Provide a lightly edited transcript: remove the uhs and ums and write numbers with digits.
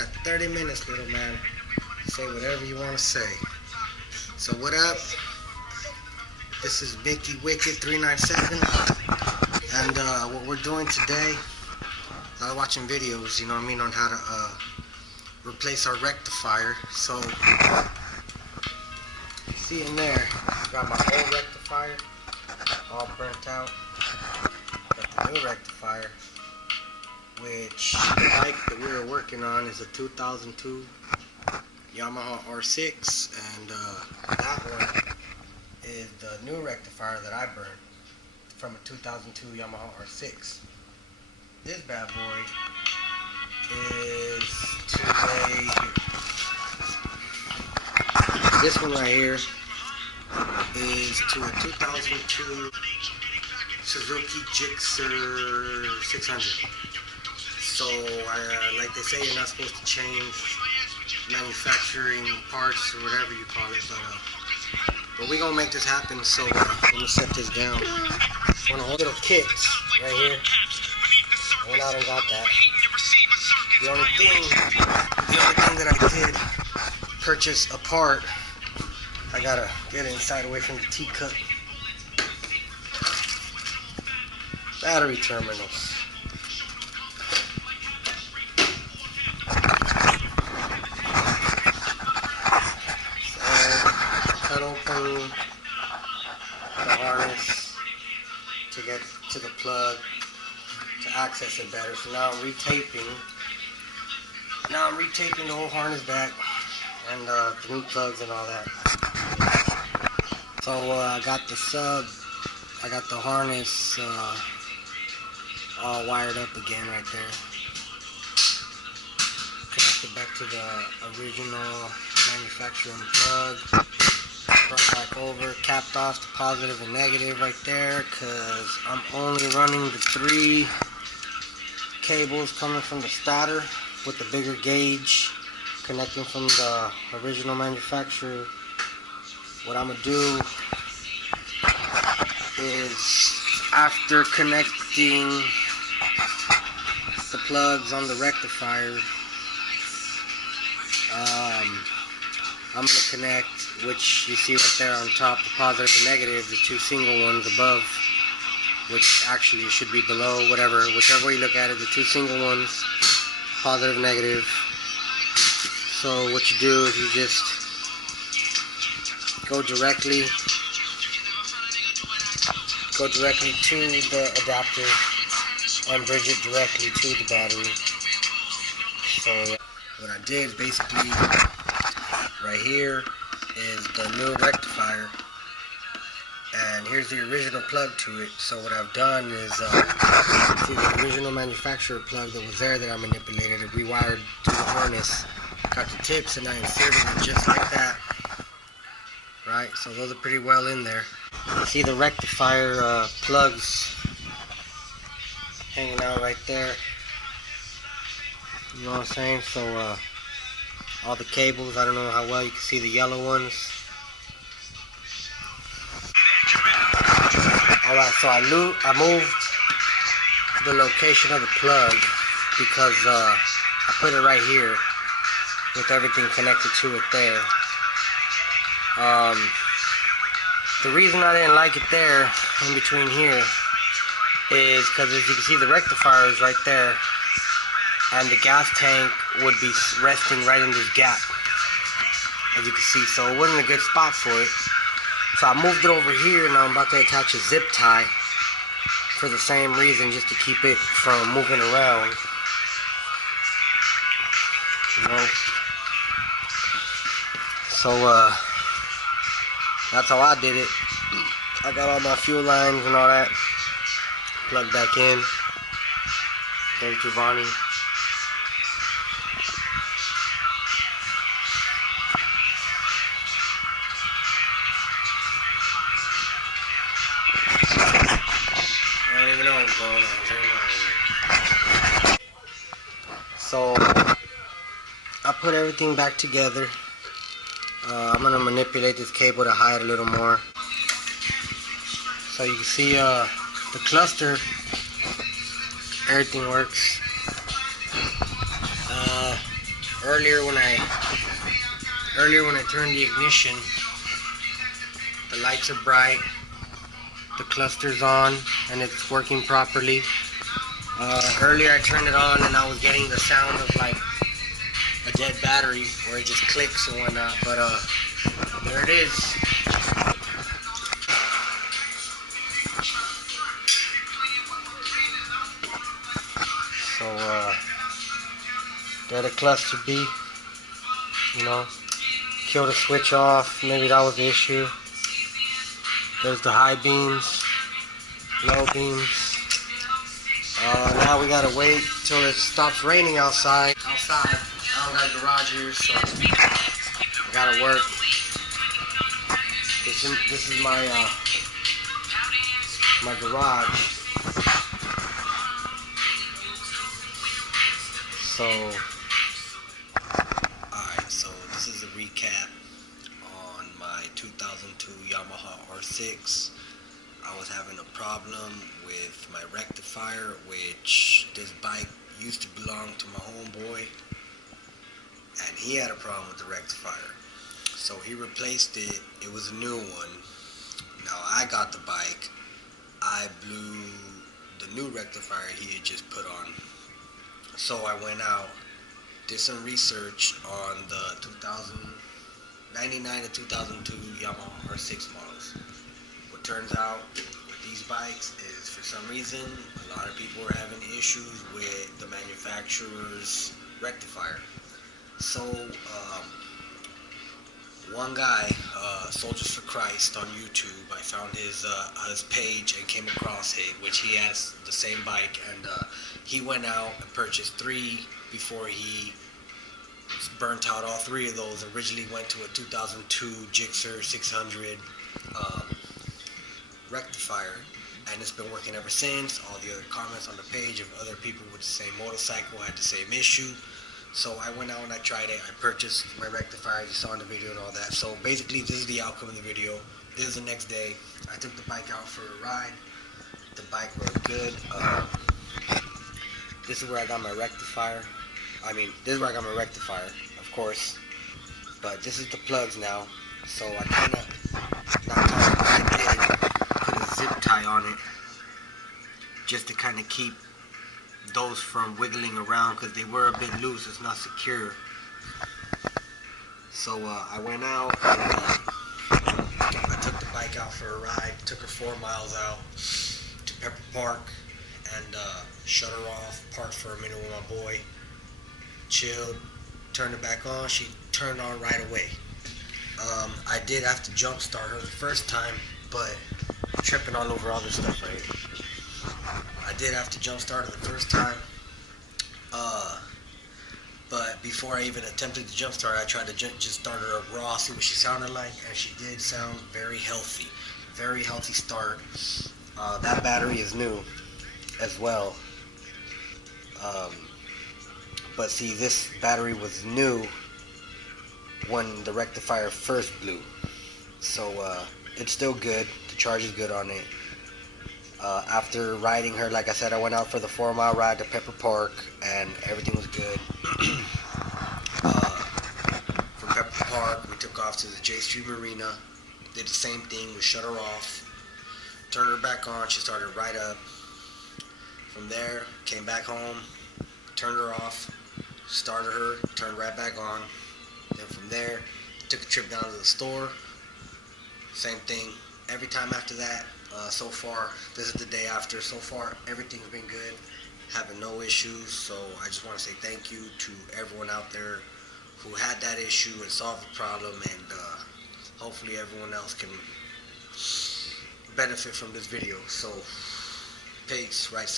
got 30 minutes, little man. Say whatever you want to say. So what up? This is Vicky Wicked 397, and what we're doing today, I was watching videos, you know what I mean, on how to replace our rectifier. So see in there, got my old rectifier all burnt out. Got the new rectifier, which the bike that we were working on is a 2002 Yamaha R6, and that one is the new rectifier that I burned from a 2002 Yamaha R6. This bad boy is to this one right here is to a 2002 Suzuki gsxr 600. So, like they say, you're not supposed to change manufacturing parts or whatever you call it, but we're gonna make this happen. So let me set this down. One of the little kits right here. I went out and got that. The only thing that I did purchase a part, I gotta get it inside away from the teacup. Battery terminals. Cut open the harness to get to the plug to access it better. So now I'm retaping. The whole harness back and the new plugs and all that. So I got the harness all wired up again right there. Connected back to the original manufacturing plug. Brought back over, capped off the positive and negative right there, because I'm only running the 3 cables coming from the starter with the bigger gauge connecting from the original manufacturer. What I'm going to do is, after connecting the plugs on the rectifier, I'm going to connect, which you see right there on top, the positive and negative, the 2 single ones above, which actually should be below, whichever way you look at it, the 2 single ones, positive, negative. So what you do is you just go directly to the adapter and bridge it directly to the battery. So what I did is basically, right here is the new rectifier, and here's the original plug to it. So what I've done is, see the original manufacturer plug that was there that I manipulated, it rewired to the harness, got the tips, and I inserted it just like that. Right, so those are pretty well in there. You see the rectifier plugs hanging out right there. You know what I'm saying? So all the cables, I don't know how well you can see the yellow ones. Alright, so I moved the location of the plug because I put it right here with everything connected to it there. The reason I didn't like it there in between here is because, as you can see, the rectifier is right there, and the gas tank would be resting right in this gap, as you can see. So it wasn't a good spot for it. So I moved it over here, and I'm about to attach a zip tie for the same reason, just to keep it from moving around. You know? So that's how I did it. I got all my fuel lines and all that plugged back in. There's Giovanni. I don't even know what's going on. So I put everything back together. I'm going to manipulate this cable to hide a little more. So you can see the cluster, everything works. earlier when I turned the ignition, the lights are bright, the cluster's on, and it's working properly. Earlier I turned it on and I was getting the sound of like a dead battery where it just clicks and whatnot, but there it is. So there the cluster be, you know, kill the switch off, maybe that was the issue. There's the high beams, low beams. Now we gotta wait till it stops raining outside. I don't got a garage here, so I gotta work. This is my my garage. So, alright, so this is a recap on my 2002 Yamaha R6. I was having a problem with my rectifier, which this bike used to belong to my homeboy, and he had a problem with the rectifier. So he replaced it. It was a new one. Now I got the bike. I blew the new rectifier he had just put on. So I went out, did some research on the 1999 to 2002 Yamaha R6 models. What turns out with these bikes is, for some reason, a lot of people are having issues with the manufacturer's rectifier. So one guy, Soldiers for Christ on YouTube, I found his page and came across it, which he has the same bike, and he went out and purchased 3 before he burnt out all 3 of those. Originally went to a 2002 gsxr 600 rectifier, and it's been working ever since. All the other comments on the page of other people with the same motorcycle had the same issue. So I went out and I tried it. I purchased my rectifier, you saw in the video and all that. So basically this is the outcome of the video. This is the next day. I took the bike out for a ride. The bike rode good. This is where I got my rectifier. This is where I got my rectifier, of course. But this is the plugs now. So I put a zip tie on it just to kind of keep those from wiggling around, because they were a bit loose. It's not secure. So I went out and I took the bike out for a ride. Took her 4 miles out to Pepper Park and shut her off, parked for a minute with my boy, chilled, turned it back on. She turned on right away. I did have to jump start her the first time, but I'm tripping all over all this stuff right here. I did have to jump start her the first time, but before I even attempted to jump start, I tried to just start her up raw, see what she sounded like, and she did sound very healthy start. That battery is new as well, but see, this battery was new when the rectifier first blew, so it's still good. The charge is good on it. After riding her, like I said, I went out for the 4-mile ride to Pepper Park, and everything was good. From Pepper Park, we took off to the J Street Marina, did the same thing. We shut her off, turned her back on, she started right up. From there, came back home, turned her off, started her, turned right back on. Then from there, took a trip down to the store, same thing. Every time after that, so far, this is the day after, so far everything's been good, having no issues. So I just want to say thank you to everyone out there who had that issue and solved the problem, and hopefully everyone else can benefit from this video. So peace, right?